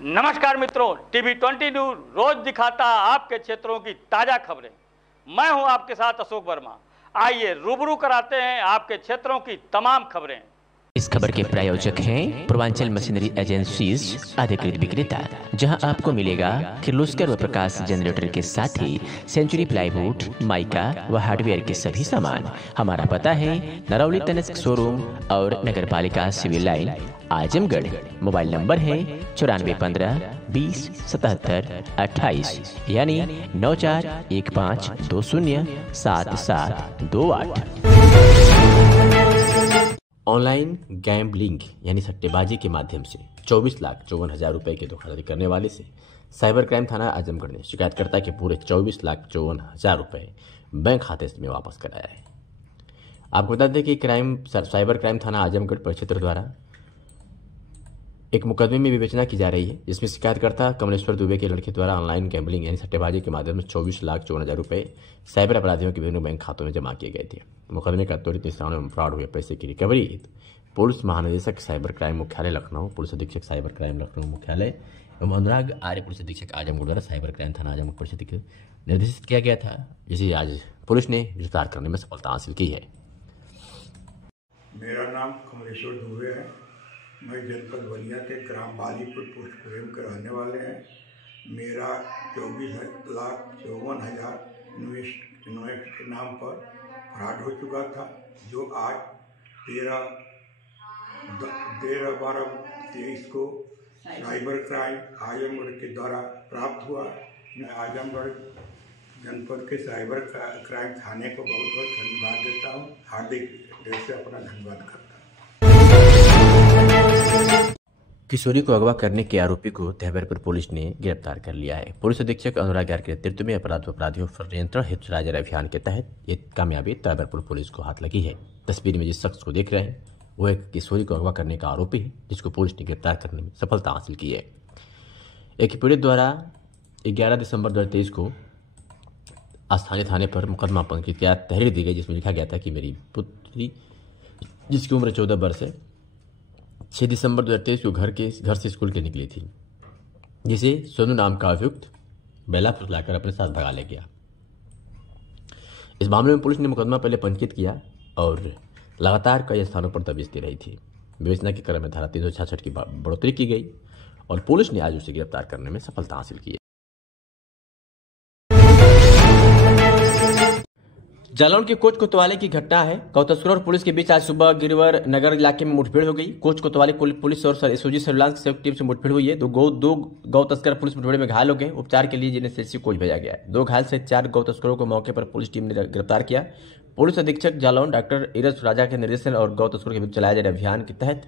नमस्कार मित्रों, TV 20 news रोज दिखाता आपके क्षेत्रों की ताजा खबरें। मैं हूं आपके साथ अशोक वर्मा। आइए रूबरू कराते हैं आपके क्षेत्रों की तमाम खबरें। इस खबर के प्रायोजक हैं पूर्वांचल मशीनरी एजेंसीज अधिकृत विक्रेता, जहां आपको मिलेगा किर्लोस्कर व प्रकाश जनरेटर के साथ ही सेंचुरी प्लाईवुड, माइका व हार्डवेयर के सभी सामान। हमारा पता है नरौली तनिष्क शोरूम और नगर पालिका civil line, Azamgarh. Mobile number है 9415 20 77 28 यानी 941520 7728। ऑनलाइन गैम्बलिंग यानी सट्टेबाजी के माध्यम से 24,54,000 रुपए के धोखाधड़ी करने वाले से साइबर क्राइम थाना आजमगढ़ ने शिकायतकर्ता के पूरे 24,54,000 रुपए बैंक खाते में वापस कराया है। आपको बता दें कि साइबर क्राइम थाना आजमगढ़ परिक्षेत्र द्वारा एक मुकदमे में विवेचना की जा रही है, जिसमें शिकायतकर्ता कमलेश्वर दुबे के लड़के द्वारा ऑनलाइन गैम्बलिंग यानी सट्टेबाजी के माध्यम से 24,54,000 रुपए साइबर अपराधियों के विभिन्न बैंक खातों में जमा किए गए थे। मुकदमे का त्वरित निस्तारण एवं फ्रॉड हुए पैसे की रिकवरी हेतु पुलिस महानिदेशक साइबर क्राइम मुख्यालय लखनऊ, पुलिस अधीक्षक साइबर क्राइम लखनऊ मुख्यालय एवं अनुराग आर्य पुलिस अधीक्षक आजमगढ़ द्वारा साइबर क्राइम थाना आजमगढ़ परिषद को निर्देशित किया गया था, जिसे आज पुलिस ने गिरफ्तार करने में सफलता हासिल की है। मेरा नाम कमलेश्वर दुबे है। मैं जनपद बलिया के ग्राम बालीपुर पोस्ट प्रेम के रहने वाले हैं। मेरा 24,54,000 इन्वेस्ट के नाम पर फ्रॉड हो चुका था, जो आज 13/12/23 को साइबर क्राइम आजमगढ़ के द्वारा प्राप्त हुआ। मैं आजमगढ़ जनपद के साइबर क्राइम थाने को बहुत बहुत धन्यवाद देता हूँ। हार्दिक दिल से अपना धन्यवाद करता हूँ। किशोरी को अगवा करने के आरोपी को तहबरपुर पुलिस ने गिरफ्तार कर लिया है। पुलिस अधीक्षक अनुराग आर्य के नेतृत्व में अपराधियों पर नियंत्रण हेतु चलाए अभियान के तहत ये कामयाबी तहबरपुर पुलिस को हाथ लगी है। तस्वीर में जिस शख्स को देख रहे हैं वो एक किशोरी को अगवा करने का आरोपी है, जिसको पुलिस ने गिरफ्तार करने में सफलता हासिल की है। एक पीड़ित द्वारा 11 दिसंबर 2023 को स्थानीय थाने पर मुकदमा पंजीकृत किया तहरीर दी गई, जिसमें लिखा गया था कि मेरी पुत्री, जिसकी उम्र 14 वर्ष है, 6 दिसंबर 2023 को घर से स्कूल के निकली थी, जिसे सोनू नाम का अभियुक्त बेला फुसलाकर अपने साथ भगा ले गया। इस मामले में पुलिस ने मुकदमा पहले पंजीकृत किया और लगातार कई स्थानों पर दबिशती रही थी। विवेचना के क्रम में धारा 366 की बढ़ोतरी की गई और पुलिस ने आज उसे गिरफ्तार करने में सफलता हासिल की है। जालौन के कोच कोतवाली की घटना है। गौ तस्करों और पुलिस के बीच आज सुबह गिरवर नगर इलाके में मुठभेड़ हो गई। कोच कोतवाली पुलिस और एसओजी सर्विलांस की संयुक्त टीम से मुठभेड़ हुई है। दो गौ तस्कर पुलिस मुठभेड़ में घायल हो गए। उपचार के लिए जिन्हें सीएचसी कोच भेजा गया है। 2 घायल सहित 4 गौ तस्करों को मौके पर पुलिस टीम ने गिरफ्तार किया। पुलिस अधीक्षक जालौन डॉक्टर इरज राजा के निर्देशन और गौ तस्करों के बीच चलाए जा रहे अभियान के तहत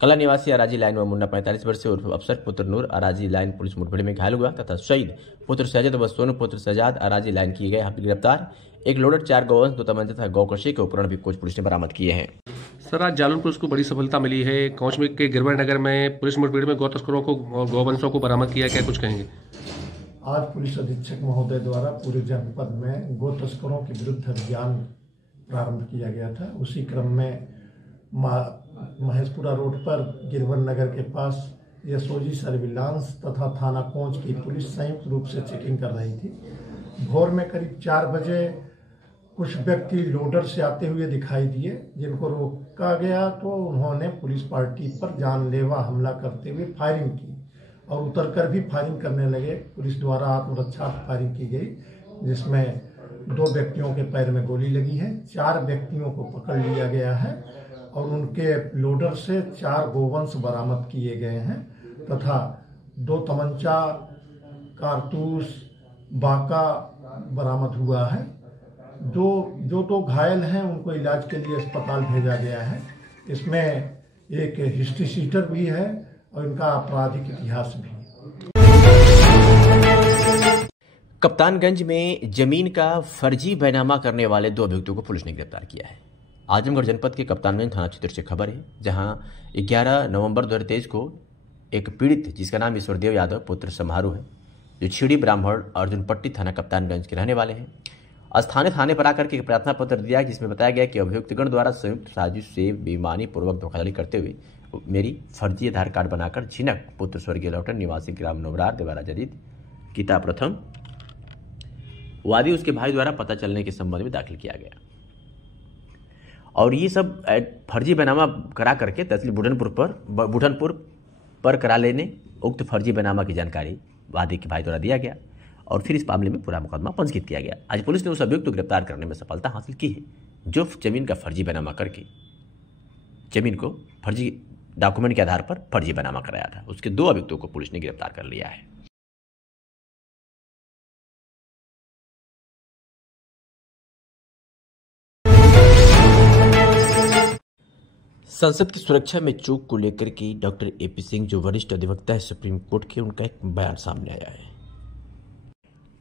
कला निवासी अराजी लाइन व मुन्ना 45 वर्ष से अफसर पुत्र नूर अराजी लाइन पुलिस मुठभेड़ में घायल हुआ तथा शहीद पुत्र सजद व सोनू पुत्र सजाद अराजी लाइन किए गए गिरफ्तार। एक लोडेड 4 गौवंश 2 तमंचे तथा गौ कृषि के उपकरण भी कोच पुलिस ने बरामद किए हैं। सर, आज जालौन पुलिस को बड़ी सफलता मिली है। कोच में के गिरवर नगर में पुलिस मुठभेड़ में गौ तस्करों को और गौवंशों को बरामद किया, क्या कुछ कहेंगे? आज पुलिस अधीक्षक महोदय द्वारा पूरे जनपद में गौ तस्करों के विरुद्ध अभियान प्रारंभ किया गया था। उसी क्रम में महेशपुरा रोड पर गिरवर नगर के पास एसओजी सर्विलांस तथा थाना कोंच की पुलिस संयुक्त रूप से चेकिंग कर रही थी। भोर में करीब 4 बजे कुछ व्यक्ति लोडर से आते हुए दिखाई दिए, जिनको रोका गया तो उन्होंने पुलिस पार्टी पर जानलेवा हमला करते हुए फायरिंग की और उतरकर भी फायरिंग करने लगे। पुलिस द्वारा आत्मरक्षा फायरिंग की गई, जिसमें 2 व्यक्तियों के पैर में गोली लगी है। 4 व्यक्तियों को पकड़ लिया गया है और उनके लोडर से 4 गोवंश बरामद किए गए हैं तथा 2 तमंचा, कारतूस, बाका बरामद हुआ है। जो 2 घायल हैं उनको इलाज के लिए अस्पताल भेजा गया है। इसमें एक हिस्ट्री शीटर भी है और इनका आपराधिक इतिहास भी। कप्तानगंज में जमीन का फर्जी बैनामा करने वाले 2 अभियुक्तों को पुलिस ने गिरफ्तार किया है। आजमगढ़ जनपद के कप्तानगंज थाना क्षेत्र से खबर है, जहां 11 नवंबर 2023 को एक पीड़ित जिसका नाम ईश्वरदेव यादव पुत्र समारू है, जो छिड़ी ब्राह्मण अर्जुनपट्टी थाना कप्तानगंज के रहने वाले हैं, स्थानीय थाने पर आकर के एक प्रार्थना पत्र दिया, जिसमें बताया गया कि अभियुक्तगण द्वारा संयुक्त साजिश से बेईमानी पूर्वक धोखाधड़ी करते हुए मेरी फर्जी आधार कार्ड बनाकर झिनक पुत्र स्वर्गीय लौटन निवासी ग्राम नवरार देवारा जदीद किताब प्रथम वादी उसके भाई द्वारा पता चलने के संबंध में दाखिल किया गया। और ये सब फर्जी बैनामा करा करके तहसील बुढ़नपुर पर करा लेने उक्त फर्जी बैनामा की जानकारी वादी के भाई द्वारा दिया गया और फिर इस मामले में पूरा मुकदमा पंजीकृत किया गया। आज पुलिस ने उस अभियुक्त को गिरफ्तार करने में सफलता हासिल की है जो जमीन का फर्जी बैनामा करके जमीन को फर्जी डॉक्यूमेंट के आधार पर फर्जी बैनामा कराया था। उसके 2 अभियुक्तों को पुलिस ने गिरफ्तार कर लिया है। संसद की सुरक्षा में चूक को लेकर के डॉक्टर एपी सिंह जो वरिष्ठ अधिवक्ता है सुप्रीम कोर्ट के, उनका एक बयान सामने आया है।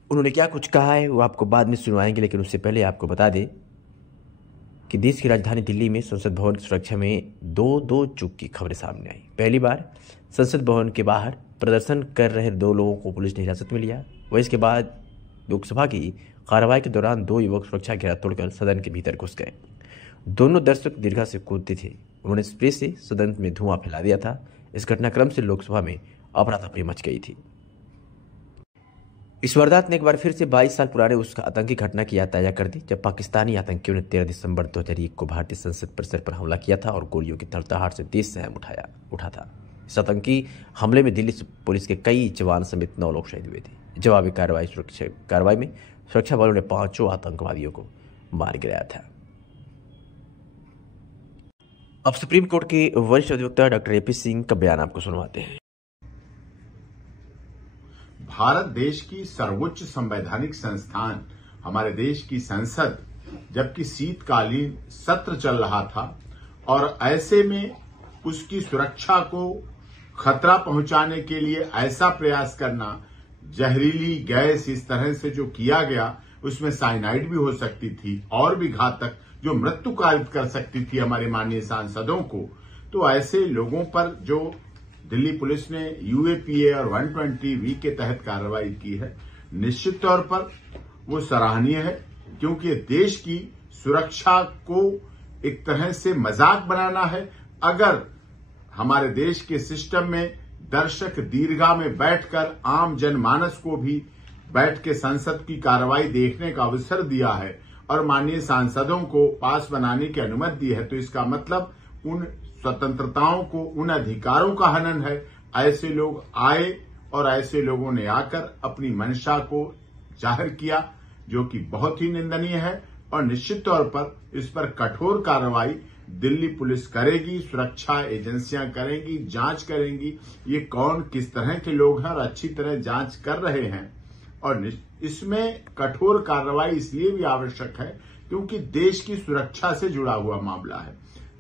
उन्होंने क्या कुछ कहा है वो आपको बाद में सुनवाएंगे, लेकिन उससे पहले आपको बता दें कि देश की राजधानी दिल्ली में संसद भवन की सुरक्षा में दो चूक की खबरें सामने आई। पहली बार संसद भवन के बाहर प्रदर्शन कर रहे 2 लोगों को पुलिस ने हिरासत में लिया। वह इसके बाद लोकसभा की कार्रवाई के दौरान 2 युवक सुरक्षा घेरा तोड़कर सदन के भीतर घुस गए। दोनों दर्शक दीर्घा से कूदते थे। उन्होंने स्प्रे से सदन में धुआं फैला दिया था। इस घटनाक्रम से लोकसभा में अफरा-तफरी मच गई थी। इस वारदात ने एक बार फिर से 22 साल पुराने उस आतंकी घटना की याद ताजा कर दी जब पाकिस्तानी आतंकियों ने 13 दिसंबर 2001 को भारतीय संसद परिसर पर हमला किया था और गोलियों की तड़तड़ाहट से देश सहम उठा था। इस आतंकी हमले में दिल्ली पुलिस के कई जवान समेत 9 लोग शहीद हुए थे। जवाबी कार्रवाई में सुरक्षा बलों ने 5 आतंकवादियों को मार गिराया था। अब सुप्रीम कोर्ट के वरिष्ठ अधिवक्ता डॉक्टर एपी सिंह का बयान आपको सुनवाते हैं। भारत देश की सर्वोच्च संवैधानिक संस्थान हमारे देश की संसद जबकि शीतकालीन सत्र चल रहा था और ऐसे में उसकी सुरक्षा को खतरा पहुंचाने के लिए ऐसा प्रयास करना, जहरीली गैस इस तरह से जो किया गया उसमें साइनाइड भी हो सकती थी और भी घातक जो मृत्यु कारित कर सकती थी हमारे माननीय सांसदों को। तो ऐसे लोगों पर जो दिल्ली पुलिस ने यूएपीए और 120V के तहत कार्रवाई की है, निश्चित तौर पर वो सराहनीय है क्योंकि देश की सुरक्षा को एक तरह से मजाक बनाना है। अगर हमारे देश के सिस्टम में दर्शक दीर्घा में बैठकर आम जनमानस को भी बैठ के संसद की कार्रवाई देखने का अवसर दिया है और माननीय सांसदों को पास बनाने की अनुमति दी है, तो इसका मतलब उन स्वतंत्रताओं को, उन अधिकारों का हनन है। ऐसे लोग आए और ऐसे लोगों ने आकर अपनी मंशा को जाहिर किया जो कि बहुत ही निंदनीय है और निश्चित तौर पर इस पर कठोर कार्रवाई दिल्ली पुलिस करेगी, सुरक्षा एजेंसियां करेंगी, जांच करेंगी ये कौन किस तरह के लोग हैं और अच्छी तरह जांच कर रहे हैं। और इसमें कठोर कार्रवाई इसलिए भी आवश्यक है क्योंकि देश की सुरक्षा से जुड़ा हुआ मामला है।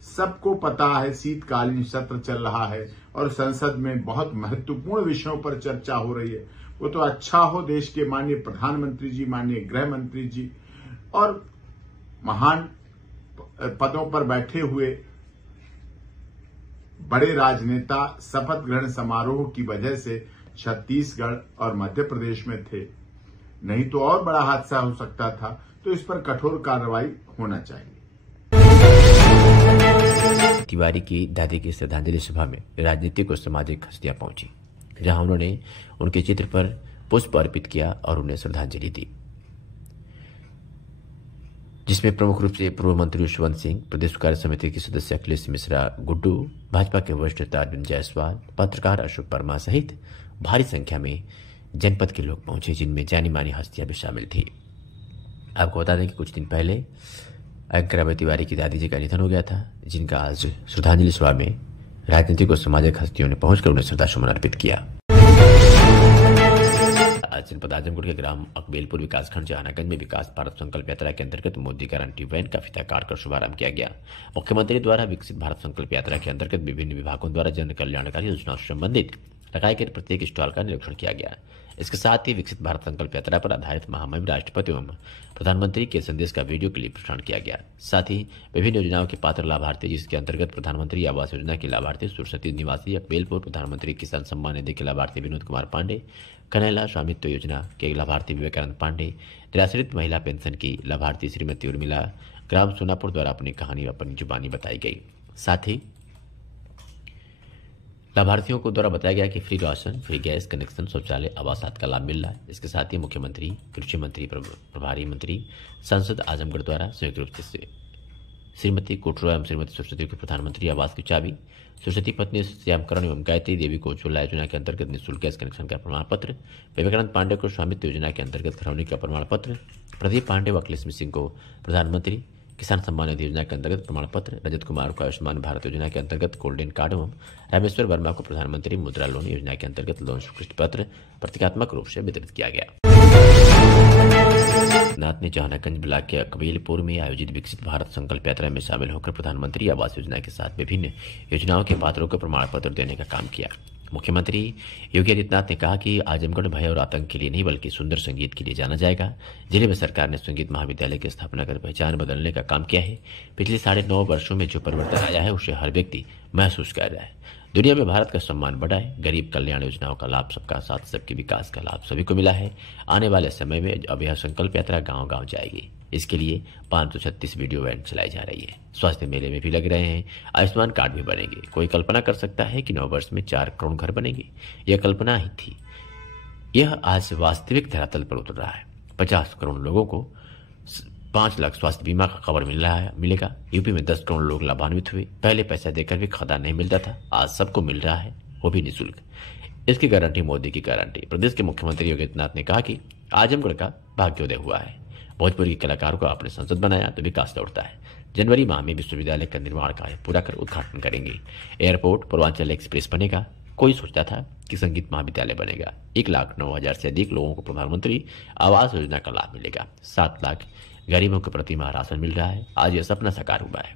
सबको पता है शीतकालीन सत्र चल रहा है और संसद में बहुत महत्वपूर्ण विषयों पर चर्चा हो रही है। वो तो अच्छा हो, देश के माननीय प्रधानमंत्री जी, माननीय गृह मंत्री जी और महान पदों पर बैठे हुए बड़े राजनेता शपथ ग्रहण समारोह की वजह से छत्तीसगढ़ और मध्य प्रदेश में थे, नहीं तो और बड़ा हादसा हो सकता था। तो इस पर कठोर कार्रवाई होना चाहिए। तिवारी की दादी की श्रद्धांजलि सभा में राजनीतिक और सामाजिक हस्तियां पहुंची, जहां उन्होंने उनके चित्र पर पुष्प अर्पित किया और उन्हें श्रद्धांजलि दी, जिसमें प्रमुख रूप से पूर्व मंत्री यशवंत सिंह, प्रदेश कार्य समिति की सदस्य अखिलेश मिश्रा गुड्डू, भाजपा के वरिष्ठ नेता अरविंद जायसवाल, पत्रकार अशोक वर्मा सहित भारी संख्या में जनपद के लोग पहुंचे, जिनमें जानी मानी हस्तियां भी शामिल थी। आपको बता दें कि कुछ दिन पहले अंकराबाई तिवारी की दादी जी का निधन हो गया था, जिनका आज श्रद्धांजलि सभा में राजनीतिक और सामाजिक हस्तियों ने पहुंचकर उन्हें श्रद्धासुमन अर्पित किया। आज जनपद आजमगढ़ के ग्राम अकबेलपुर विकासखंड जहानागंज में विकास भारत संकल्प यात्रा के अंतर्गत मोदी गारंटी वैन का फीता काटकर शुभारंभ किया गया। मुख्यमंत्री द्वारा विकसित भारत संकल्प यात्रा के अंतर्गत विभिन्न विभागों द्वारा जन कल्याणकारी योजनाओं से संबंधित लगाए गए प्रत्येक स्टॉल का निरीक्षण किया गया। इसके साथ ही विकसित भारत संकल्प यात्रा पर आधारित महामहिम राष्ट्रपति एवं प्रधानमंत्री के संदेश का वीडियो क्लिप प्रसारण किया गया। साथ ही विभिन्न योजनाओं के पात्र लाभार्थी, जिसके अंतर्गत प्रधानमंत्री आवास योजना के लाभार्थी सुरसती निवासी अकबेलपुर, प्रधानमंत्री किसान सम्मान निधि के लाभार्थी विनोद कुमार पांडे, कन्हैया स्वामित्व योजना के लाभार्थी विवेकानंद पांडे, निराश्रित महिला पेंशन की लाभार्थी श्रीमती उर्मिला ग्राम सोनापुर द्वारा अपनी कहानी अपनी जुबानी बताई गई। साथ ही लाभार्थियों को द्वारा बताया गया कि free ration, free gas connection, शौचालय, आवास का लाभ मिल रहा है। इसके साथ ही मुख्यमंत्री, कृषि मंत्री, प्रभारी मंत्री, सांसद आजमगढ़ द्वारा संयुक्त रूप से श्रीमती कोटरो एवं श्रीमती सरस्वती को प्रधानमंत्री आवास की चाबी, सरस्वती पत्नी श्यामकरण एवं गायत्री देवी को उज्ज्वला योजना के अंतर्गत निःशुल्क गैस कनेक्शन का प्रमाण पत्र, विवेकानंद पांडे को स्वामित्व योजना के अंतर्गत घरौनी का प्रमाण पत्र, प्रदीप पांडे व अखिलेश सिंह को प्रधानमंत्री किसान सम्मान निधि योजना के अंतर्गत प्रमाण पत्र, रजत कुमार को आयुष्मान भारत योजना के अंतर्गत गोल्डन कार्ड एवं रामेश्वर वर्मा को प्रधानमंत्री मुद्रा लोन योजना के अंतर्गत लोन स्वीकृति पत्र प्रतीकात्मक रूप से वितरित किया गया। नाथ ने जहानागंज ब्लॉक के कबीलपुर में आयोजित विकसित भारत संकल्प यात्रा में शामिल होकर प्रधानमंत्री आवास योजना के साथ विभिन्न योजनाओं के पात्रों को प्रमाण पत्र देने का काम किया। मुख्यमंत्री योगी आदित्यनाथ ने कहा कि आजमगढ़ भय और आतंक के लिए नहीं बल्कि सुंदर संगीत के लिए जाना जाएगा। जिले में सरकार ने संगीत महाविद्यालय की स्थापना कर पहचान बदलने का काम किया है। पिछले 9.5 वर्षों में जो परिवर्तन आया है उसे हर व्यक्ति महसूस कर रहा है। दुनिया में भारत का सम्मान बढ़ा है। गरीब कल्याण योजनाओं का लाभ सबका साथ, सबके विकास का लाभ सभी को मिला है। आने वाले समय में अब यह संकल्प यात्रा गांव-गांव जाएगी। इसके लिए 536 वीडियो वैन चलाई जा रही है। स्वास्थ्य मेले में भी लग रहे हैं। आयुष्मान कार्ड भी बनेंगे। कोई कल्पना कर सकता है कि 9 वर्ष में 4 करोड़ घर बनेंगे? यह कल्पना ही थी। यह आज वास्तविक धरातल पर उतर रहा है। 50 करोड़ लोगों को 5 लाख स्वास्थ्य बीमा का कवर मिलेगा। यूपी में 10 करोड़ लोग लाभान्वित हुए। पहले पैसा देकर भी खदा नहीं मिलता था, आज सबको मिल रहा है, वो भी निःशुल्क। इसकी गारंटी मोदी की गारंटी। प्रदेश के मुख्यमंत्री योगी आदित्यनाथ ने कहा कि आजमगढ़ का भाग्योदय हुआ है। भोजपुरी के कलाकारों को आपने संसद बनाया तो विकास लौटता है। जनवरी माह में विश्वविद्यालय का निर्माण कार्य पूरा कर उद्घाटन करेंगे। एयरपोर्ट, पूर्वांचल एक्सप्रेस बनेगा। कोई सोचता था कि संगीत महाविद्यालय बनेगा। 1,09,000 से अधिक लोगों को प्रधानमंत्री आवास योजना का लाभ मिलेगा। 7 लाख गरीबों को प्रति माह राशन मिल रहा है। आज यह सपना साकार हुआ है।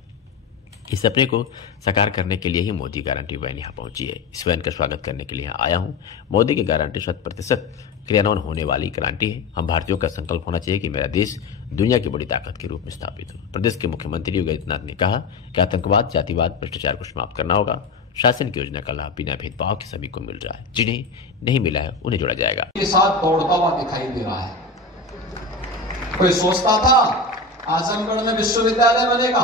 इस सपने को साकार करने के लिए ही मोदी गारंटी वैन यहाँ पहुंची है। इस वैन का स्वागत करने के लिए यहाँ आया हूँ। मोदी की गारंटी 100% क्रियान्वयन होने वाली गारंटी है। हम भारतीयों का संकल्प होना चाहिए कि मेरा देश दुनिया की बड़ी ताकत के रूप में स्थापित हो। प्रदेश के मुख्यमंत्री योगी आदित्यनाथ ने कहा कि आतंकवाद, जातिवाद, भ्रष्टाचार को समाप्त करना होगा। शासन की योजना का लाभ बिना भेदभाव के सभी को मिल रहा है। जिन्हें नहीं मिला है उन्हें जोड़ा जाएगा। के साथ दौड़ता हुआ दिखाई दे रहा है। कोई सोचता था आजमगढ़ में विश्वविद्यालय बनेगा।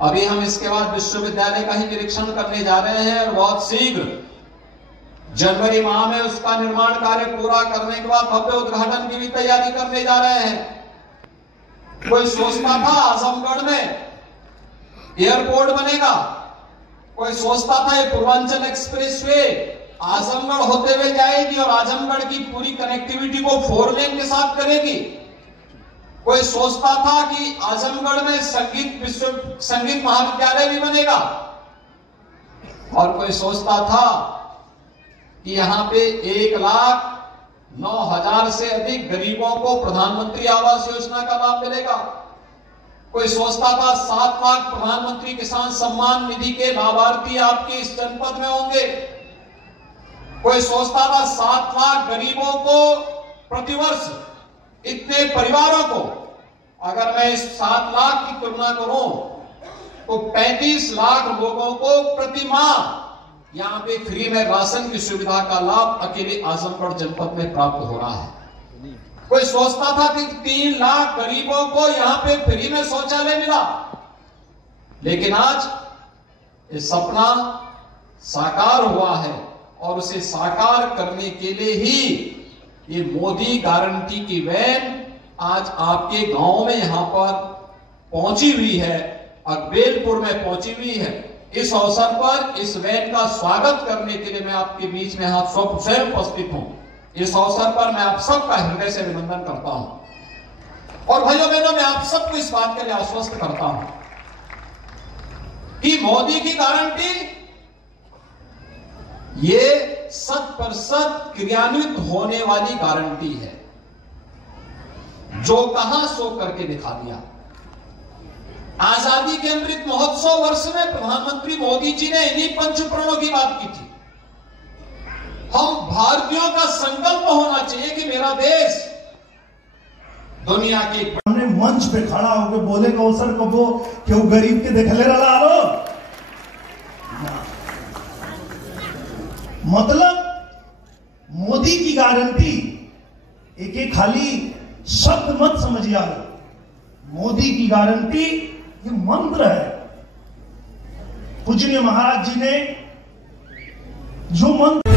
अभी हम इसके बाद विश्वविद्यालय का ही निरीक्षण करने जा रहे हैं और बहुत शीघ्र जनवरी माह में उसका निर्माण कार्य पूरा करने के बाद भव्य उद्घाटन की भी तैयारी करने जा रहे हैं। कोई सोचता था आजमगढ़ में एयरपोर्ट बनेगा। कोई सोचता था ये पूर्वांचल एक्सप्रेस वे आजमगढ़ होते हुए जाएगी और आजमगढ़ की पूरी कनेक्टिविटी को 4 लेन के साथ करेगी। कोई सोचता था कि आजमगढ़ में संगीत महाविद्यालय भी बनेगा और कोई सोचता था कि यहाँ पे 1,09,000 से अधिक गरीबों को प्रधानमंत्री आवास योजना का लाभ मिलेगा। कोई सोचता था 7 लाख प्रधानमंत्री किसान सम्मान निधि के लाभार्थी आपके इस जनपद में होंगे। कोई सोचता था 7 लाख गरीबों को प्रतिवर्ष, इतने परिवारों को, अगर मैं इस 7 लाख की तुलना करूं तो 35 लाख लोगों को प्रति माह यहां पे फ्री में राशन की सुविधा का लाभ अकेले आजमगढ़ जनपद में प्राप्त हो रहा है। कोई सोचता था कि 3 लाख गरीबों को यहां पे फ्री में शौचालय मिला, लेकिन आज ये सपना साकार हुआ है और उसे साकार करने के लिए ही ये मोदी गारंटी की वैन आज आपके गांव में यहां पर पहुंची हुई है, अकबेलपुर में पहुंची हुई है। इस अवसर पर इस वैन का स्वागत करने के लिए मैं आपके बीच में हाथ स्वयं उपस्थित हूं। इस अवसर पर मैं आप सबका हृदय से अभिनंदन करता हूं और भाइयों बहनों मैं आप सबको इस बात के लिए आश्वस्त करता हूं कि मोदी की गारंटी ये 100% क्रियान्वित होने वाली गारंटी है। जो कहा सो करके दिखा दिया। आजादी के अमृत महोत्सव वर्ष में प्रधानमंत्री मोदी जी ने इन्हीं पंचप्रणों की बात की थी। हम भारतीयों का संकल्प होना चाहिए कि मेरा देश दुनिया के हमने मंच पे खड़ा होकर बोले कौशल को वो क्यों गरीब के देखले रहा लो, मतलब मोदी की गारंटी एक खाली शब्द मत समझिए। मोदी की गारंटी ये मंत्र है। पूजनीय महाराज जी ने जो मन